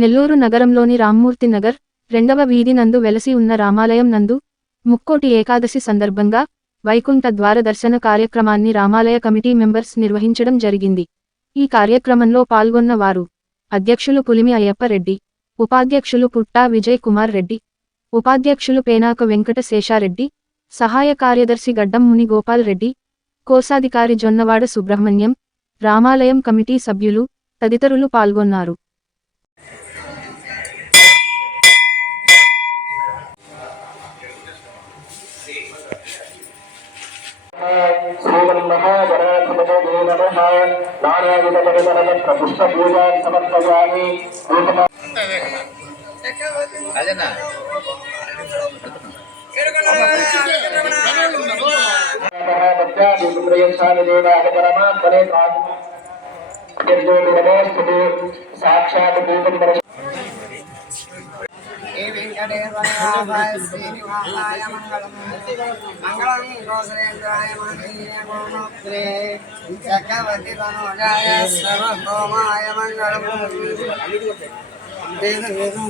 నెల్లూరు నగరంలోని రామ్మూర్తి నగర్ రెండవ వీధి నందు వెలసి ఉన్న రామాలయం నందు ముక్కోటి ఏకాదశి సందర్భంగా వైకుంఠ ద్వార దర్శన కార్యక్రమాన్ని రామాలయ కమిటీ మెంబర్స్ నిర్వహించడం జరిగింది. ఈ కార్యక్రమంలో పాల్గొన్న వారు అధ్యక్షులు పులిమి అయ్యప్పరెడ్డి ఉపాధ్యక్షులు పుట్టా విజయ్ కుమార్ రెడ్డి ఉపాధ్యక్షులు పేనాక వెంకట శేషారెడ్డి సహాయ కార్యదర్శి గడ్డం ముని గోపాల్ రెడ్డి కోశాధికారి జొన్నవాడ సుబ్రహ్మణ్యం రామాలయం కమిటీ సభ్యులు తదితరులు పాల్గొన్నారు. నానావిధపరిమళ ప్రపుష్పపూజాం సమర్పయామి అదేనా సాక్షాత్ దీపం ఏ వెంకటేశ్వరాయ శ్రీనివాసాయ మంగళం. మంగళం గోశ్రేంద్రాయ మహనీయగోనోత్రే చక్రవర్తి తనోజాయ సర్వభౌమాయ మంగళం వేద వేదం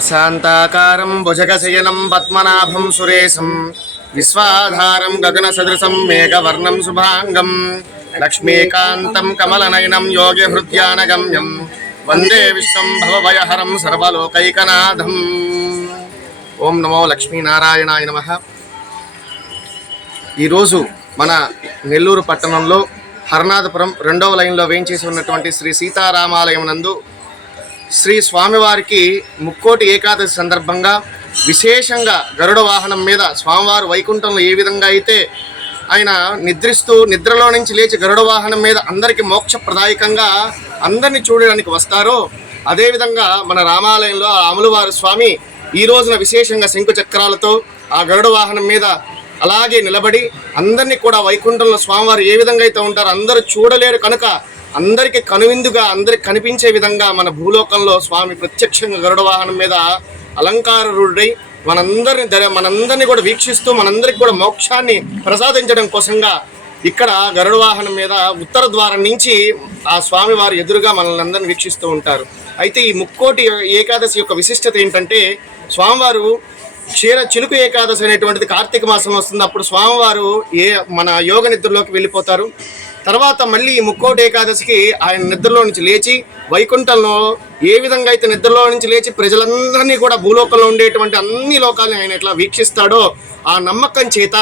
శాంతాకారం భుజగశయనం పద్మనాభం సురేశం విశ్వాధారం గగనసదృశం మేఘవర్ణం శుభాంగం లక్ష్మీకాంతం కమలనయనం యోగి హృద్యానగమ్యం వందే విశ్వం భవభయహరం సర్వలోకైకనాథం ఓం నమో లక్ష్మీనారాయణాయ నమ ఈరోజు మన నెల్లూరు పట్టణంలో హరనాథపురం రెండవ లైన్లో వేయించేసి ఉన్నటువంటి శ్రీ సీతారామాలయం నందు శ్రీ స్వామివారికి ముక్కోటి ఏకాదశి సందర్భంగా విశేషంగా గరుడ వాహనం మీద స్వామివారు వైకుంఠంలో ఏ విధంగా అయితే ఆయన నిద్రిస్తూ నిద్రలో నుంచి లేచి గరుడ వాహనం మీద అందరికీ మోక్షప్రదాయకంగా అందరినీ చూడడానికి వస్తారో అదేవిధంగా మన రామాలయంలో ఆ స్వామి ఈ రోజున విశేషంగా శంకు చక్రాలతో ఆ గరుడ వాహనం మీద అలాగే నిలబడి అందరినీ కూడా వైకుంఠంలో స్వామివారు ఏ విధంగా అయితే ఉంటారో అందరూ చూడలేరు కనుక అందరికి కనువిందుగా అందరికి కనిపించే విధంగా మన భూలోకంలో స్వామి ప్రత్యక్షంగా గరుడ వాహనం మీద అలంకారుడై మనందరిని మనందరినీ కూడా వీక్షిస్తూ మనందరికి కూడా మోక్షాన్ని ప్రసాదించడం కోసంగా ఇక్కడ గరుడ వాహనం మీద ఉత్తర ద్వారం నుంచి ఆ స్వామివారు ఎదురుగా మనల్ని అందరిని వీక్షిస్తూ ఉంటారు. అయితే ఈ ముక్కోటి ఏకాదశి యొక్క విశిష్టత ఏంటంటే స్వామివారు క్షీర చిలుకు ఏకాదశి అనేటువంటిది కార్తీక మాసం వస్తుంది అప్పుడు స్వామివారు ఏ మన యోగ నిద్రలోకి వెళ్ళిపోతారు. తర్వాత మళ్ళీ ఈ ముక్కోటి ఏకాదశికి ఆయన నిద్రలో నుంచి లేచి వైకుంఠంలో ఏ విధంగా అయితే నిద్రలో నుంచి లేచి ప్రజలందరినీ కూడా భూలోకంలో ఉండేటువంటి అన్ని లోకాలని ఆయన ఎట్లా వీక్షిస్తాడో ఆ నమ్మకం చేత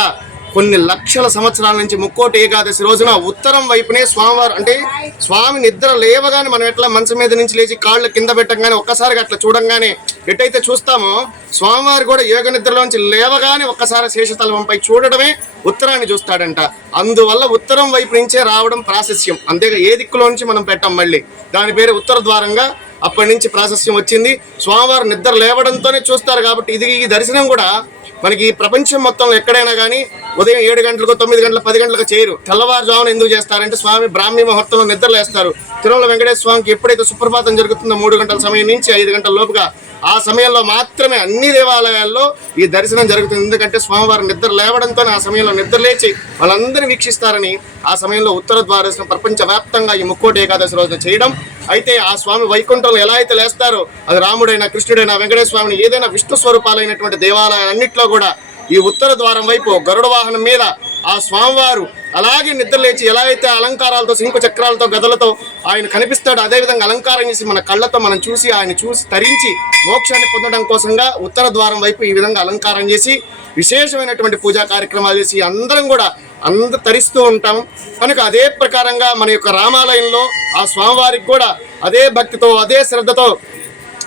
కొన్ని లక్షల సంవత్సరాల నుంచి ముక్కోటి ఏకాదశి రోజున ఉత్తరం వైపునే స్వామివారు అంటే స్వామి నిద్ర లేవగానే మనం ఎట్లా మంచం మీద నుంచి లేచి కాళ్ళు కింద పెట్టంగానే ఒక్కసారిగా అట్లా చూడంగానే ఎట్టయితే చూస్తామో స్వామివారు కూడా యోగ నిద్రలోంచి లేవగానే ఒక్కసారి శేషతలంపై చూడడమే ఉత్తరాన్ని చూస్తాడంట. అందువల్ల ఉత్తరం వైపు నుంచే రావడం ప్రాశస్యం. అంతేగా ఏ దిక్కులోంచి మనం పెట్టాం మళ్ళీ? దాని పేరు ఉత్తర ద్వారంగా అప్పటి నుంచి ప్రాశస్యం వచ్చింది. స్వామివారు నిద్ర లేవడంతోనే చూస్తారు కాబట్టి ఇది ఈ దర్శనం కూడా మనకి ఈ ప్రపంచం మొత్తంలో ఎక్కడైనా కానీ ఉదయం ఏడు గంటలకు తొమ్మిది గంటలకు పది గంటలకు చేయరు తెల్లవారుజామున ఎందుకు చేస్తారంటే స్వామి బ్రాహ్మీ ముహూర్తంలో నిద్రలేస్తారు తిరుమల వెంకటేశ్వర స్వామికి ఎప్పుడైతే సుప్రభాతం జరుగుతుందో మూడు గంటల సమయం నుంచి ఐదు గంటల లోపుగా ఆ సమయంలో మాత్రమే అన్ని దేవాలయాల్లో ఈ దర్శనం జరుగుతుంది. ఎందుకంటే స్వామివారు నిద్ర లేవడంతో ఆ సమయంలో నిద్రలేచి వాళ్ళందరినీ వీక్షిస్తారని ఆ సమయంలో ఉత్తర ద్వారదర్శనం ప్రపంచవ్యాప్తంగా ఈ ముక్కోటి ఏకాదశి రోజున చేయడం. అయితే ఆ స్వామి వైకుంఠంలో ఎలా అయితే లేస్తారో అది రాముడైనా కృష్ణుడైనా వెంకటేశ్వర స్వామిని ఏదైనా విష్ణు స్వరూపాలైనటువంటి దేవాలయాలన్నింటిలో కూడా ఈ ఉత్తర ద్వారం వైపు గరుడ వాహనం మీద ఆ స్వామివారు అలాగే నిద్రలేచి ఎలా అయితే అలంకారాలతో శంకు చక్రాలతో గదలతో ఆయన కనిపిస్తాడో అదే విధంగా అలంకారం చేసి మన కళ్ళతో మనం చూసి ఆయన చూసి తరించి మోక్షాన్ని పొందడం కోసంగా ఉత్తర ద్వారం వైపు ఈ విధంగా అలంకారం చేసి విశేషమైనటువంటి పూజా కార్యక్రమాలు చేసి అందరం కూడా అంద తరిస్తూ ఉంటాం. కనుక అదే ప్రకారంగా మన యొక్క రామాలయంలో ఆ స్వామివారికి కూడా అదే భక్తితో అదే శ్రద్ధతో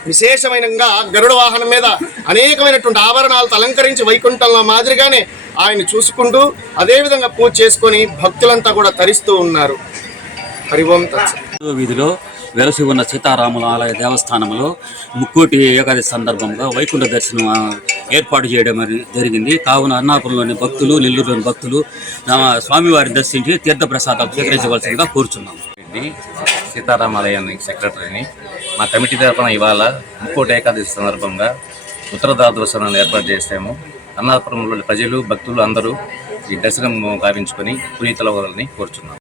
విశేషమైనగా గరుడ వాహనం మీద అనేకమైనటువంటి ఆభరణాలతో అలంకరించి వైకుంఠంలో మాదిరిగానే ఆయన చూసుకుంటూ అదేవిధంగా పూజ చేసుకొని భక్తులంతా కూడా తరిస్తూ ఉన్నారు. హరి ఓం తత్సత్. ఐదో వీధిలో వెలసి ఉన్న సీతారాముల ఆలయ దేవస్థానంలో ముక్కోటి ఏకాదశి సందర్భంగా వైకుంఠ దర్శనం ఏర్పాటు చేయడం మరి జరిగింది. కావున అన్నాపురంలోని భక్తులు నెల్లూరులోని భక్తులు స్వామివారిని దర్శించి తీర్థప్రసాదాలు స్వీకరించవలసిందిగా కోరుచున్నాము. రెడ్డి సీతారామాలయాన్ని సెక్రటరీని మా కమిటీ తరఫున ఇవాళ ముక్కోటి ఏకాదశి సందర్భంగా ఉత్తర ఏర్పాటు చేసాము. అన్నాపురంలో ప్రజలు భక్తులు అందరూ ఈ దర్శనం గావించుకొని పునీతుల కోరుచున్నాం.